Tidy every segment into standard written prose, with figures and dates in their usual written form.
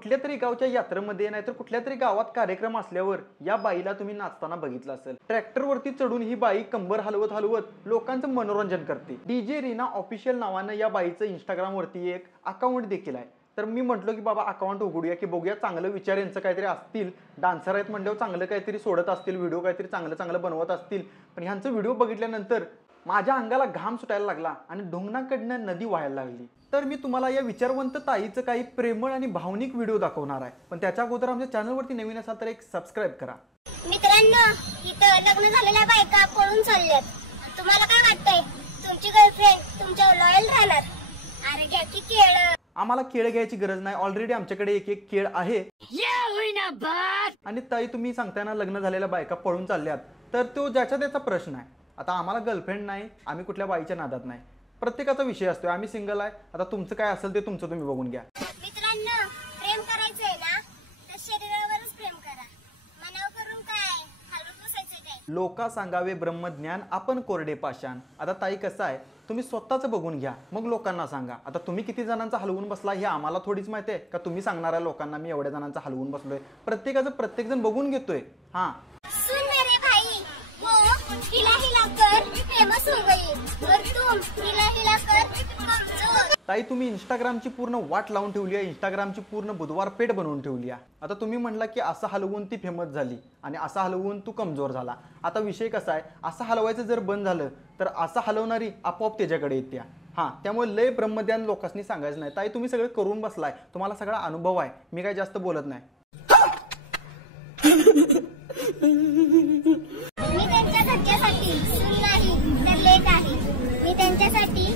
कुठल्या तरी गावच्या यात्रेमध्ये नाहीतर कुठल्या तरी गावात कार्यक्रम असल्यावर या बाईला तुम्ही नाचताना बघितलं असेल। ट्रॅक्टरवरती चढून ही बाई कंबर हलवत हलवत लोकांचं मनोरंजन करते। डीजे रीना ऑफिशियल नावानं या बाईचं इंस्टाग्राम वरती एक अकाउंट देखील आहे। तर मी म्हटलो की बाबा अकाउंट उघडूया की बघूया चांगलं विचार यांचं काहीतरी असतील, डान्सर आहेत म्हणल्यावर चांगलं काहीतरी सोडत असतील, व्हिडिओ काहीतरी चांगलं बनवत असतील। पण ह्यांचं व्हिडिओ बघितल्यानंतर माझ्या अंगाला घाम सुटायला लागला आणि ढोंगणाकडनं नदी वाहायला लागली। तर मी तुम्हाला या विचारवंत ताईचं काही प्रेमळ आणि भावनिक व्हिडिओ दाखवणार आहे, पण त्याच्या अगोदर आमच्या चॅनलवरती नवीन असाल तर एक सबस्क्राइब करा। मित्रांनो, इथं लग्न झालेल्या बायका पळून चालल्यात। तुम्हाला काय वाटतंय? तुमची गर्लफ्रेंड तुमच्या लॉयल राहणार? अरे घ्या की केळ। आम्हाला केळ घ्यायची गरज नाही, ऑलरेडी आमच्याकडे एक केळ आहे। आणि ताई तुम्ही सांगताय ना लग्न झालेल्या बायका पळून चालल्यात, तर तो ज्याचा त्याचा प्रश्न आहे। आता आम्हाला गर्लफ्रेंड नाही, आम्ही कुठल्या बाईच्या नादात नाही, प्रत्येकाचा विषय असतो। आम्ही सिंगल आहे, आता तुमचं काय असेल ते तुमचं तुम्ही बघून घ्या। मित्रांनो, प्रेम करायचंय ना तर शरीरावरच प्रेम करा, मनावर करून काय हलवत बसायचं काय? लोका सांगावे ब्रह्मज्ञान, आपण कोरडे पाषाण। आता ताई कसं आहे, तुम्ही स्वतःच बघून घ्या मग लोकांना सांगा। आता तुम्ही किती जणांचा हलवून बसला हे आम्हाला थोडीच माहिती आहे का? तुम्ही सांगणाऱ्या लोकांना मी एवढ्या जणांचा हलवून बसलोय, प्रत्येकाचं प्रत्येक जण बघून घेतोय। हा सुन मेरे भाई, वो हिला हिला कर फेमस हो गई और तुम हिला हिला कर कमजोर। ताई तुम्ही इंस्टाग्रामची पूर्ण वाट लावून ठेवली आहे, इंस्टाग्रामची पूर्ण बुधवार पेठ बनवून ठेवली आहे। आता तुम्ही म्हणला की असं हलवून ती फेमस झाली आणि असं हलवून तू कमजोर झाला। आता विषय कसा आहे, असं हलवायचं जर बंद झालं तर असं हलवणारी आपोआप त्याच्याकडे येते। हां, त्यामुळे लय ब्रह्मज्ञान लोकांनी सांगायचं नाही। ताई तुम्ही सगळं करून बसलाय, तुम्हाला सगळा अनुभव आहे, मी काय जास्त बोलत नाही। मी त्यांच्या घरच्यासाठी सून नाही तर लेक आहे, मी त्यांच्यासाठी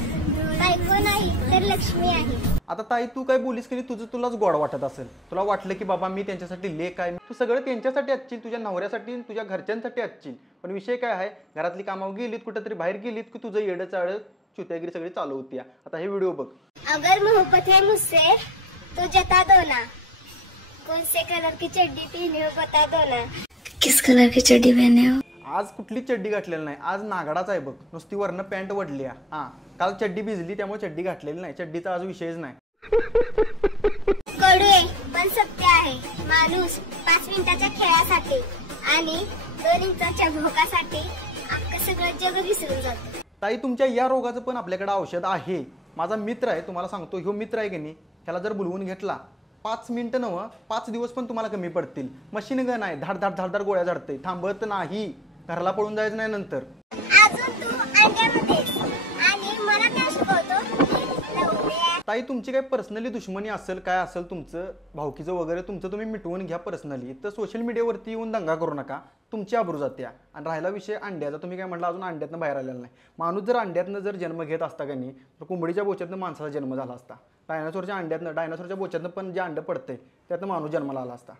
बायको नाही तर लक्ष्मी आहे। आता ताई तू काय बोलीस की तुझं तुलाच गोड वाटत असेल, तुला वाटलं की बाबा मी त्यांच्यासाठी लेक आहे, तू सगळं त्यांच्यासाठी असशील, तुझ्या नवऱ्यासाठी तुझ्या घरच्यांसाठी असशील। पण विषय काय आहे, घरातली कामावर गेलीत कुठेतरी बाहेर गेलीत की तुझं येडं चाळ चुत्यागिरी सगळी चालू होती। आता हे व्हिडिओ बघ। अगर मोहब्बत है मुझसे तो जता दो ना, कौन से कलर की चड्डी पहने हो बता दो ना। किस कलर की चड्डी पहने हो? आज कुठली चड्डी घातलेली नाही, आज नागडाच आहे बघ, नुसती वरनं पॅन्ट वडली आहे। हा, काल चड्डी भिजली त्यामुळे चड्डी घातलेली नाही, चड्डीचा आज विषयच नाही। कडू आहे पण सत्य आहे, माणूस 5 मिनिटाच्या खेळासाठी आणि 2 इंचाच्या भोकासाठी अख्खं सगळं जग विसरून जातं। ताई तुमच्या या रोगाचं पण आपल्याकडे औषध आहे। माझा मित्र आहे, तुम्हाला सांगतो, ह्यो मित्र आहे की नाही, त्याला जर बोलवून घेतला 5 मिनिटं नव्ह 5 दिवस पण तुम्हाला कमी पडतील। मशीन गन आहे, धाड धाड धाड धाड गोळ्या झाडते, थांबत नाही, घराला पळून जायचं नाही नंतर। अजून तू अंड्यामध्ये आणि मला काय शिकवतो? ताई तुमची काही पर्सनली दुश्मनी असेल, काय असेल तुमचं भावकीचं वगैरे, तुमचं तुम्ही मिटवून घ्या पर्सनली। तर सोशल मीडियावरती येऊन दंगा करू नका, तुमची आबरू जाते। आणि राहिला विषय अंड्याचा, तुम्ही काय म्हटलं अजून अंड्यातनं बाहेर आलेला नाही। माणूस जर अंड्यातनं जर जन्म घेत असता का नाही तर कोंबडीच्या बोच्यातनं माणसाचा जन्म झाला असता। डायनासोरच्या अंड्यातनं, डायनासोरच्या बोच्यातनं पण जे अंड पडते त्यातनं माणूस जन्माला आला असता।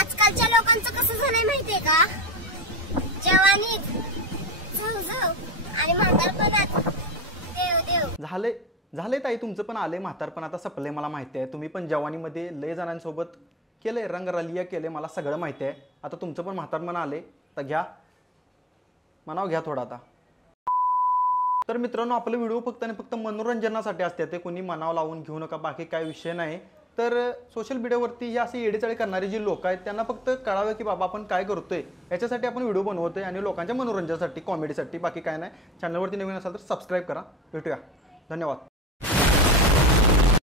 आजकालच्या लोकांचं कसं झालंय माहितीये का? जवानीत झव आणि म्हातारपणात देव देव झाले ताई तुमचं पण आले म्हातारपण, आता सपले मला माहिती आहे। तुम्ही पण जवानीमध्ये लय जणांसोबत केलंय, रंगरलिया केले, मला सगळं माहिती आहे। आता तुमचं पण म्हातारपण आले तर घ्या, मनाव घ्या थोडा आता। तर मित्रांनो, आपलं व्हिडिओ फक्त आणि फक्त मनोरंजनासाठी असते, ते कोणी मनाव लावून घेऊ नका, बाकी काय विषय नाही। तर सोशल मीडियावरती हे असे येडेचाळे करणारे जी लोक आहेत त्यांना फक्त कळावं की बाबा आपण काय करतोय, याच्यासाठी आपण व्हिडिओ बनवतोय आणि लोकांच्या मनोरंजनासाठी, कॉमेडीसाठी, बाकी काय नाही। चॅनलवरती नवीन असाल तर सबस्क्राईब करा, भेटूया, धन्यवाद।